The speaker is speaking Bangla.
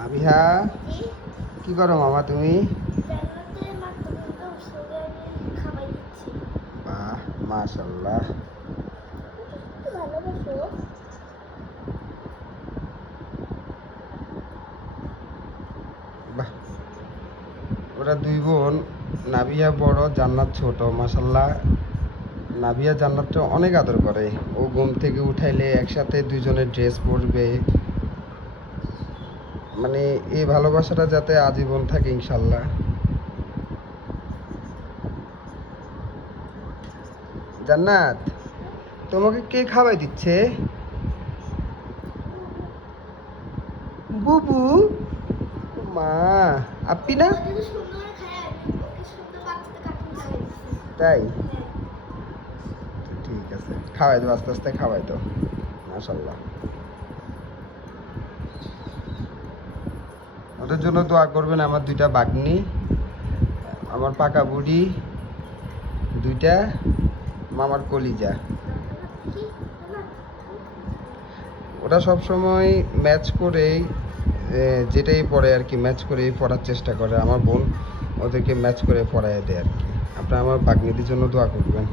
নাবিহা, কি করো মামা তুমি? বাহ, মাশাআল্লাহ। বাহ, ওরা দুই বোন, নাবিহা বড়, জান্নাত ছোট। মাশাআল্লাহ, নাবিহা জান্নাতটা অনেক আদর করে। ও ঘুম থেকে উঠাইলে একসাথে দুইজনের ড্রেস পরবে। মানে এই ভালোবাসাটা যাতে আজীবন থাকে ইনশাল্লাহ। জান্নাত, তোমাকে কে খাওয়াই দিচ্ছে? বুবু, মা, আপি না? তাই? ঠিক আছে, খাওয়াই দাও, আস্তে আস্তে খাওয়াই দাও। মাশাল্লাহ, ওদের জন্য দোয়া করবেন। আমার দুইটা বাগনি, আমার পাকা বুড়ি দুইটা, মামার কলিজা। ওরা সব সময় ম্যাচ করেই যেটাই পড়ে আর কি, ম্যাচ করেই পড়ার চেষ্টা করে। আমার বোন ওদেরকে ম্যাচ করে পড়ায় দেয় আর কি। আপনারা আমার বাগনিদের জন্য দোয়া করবেন।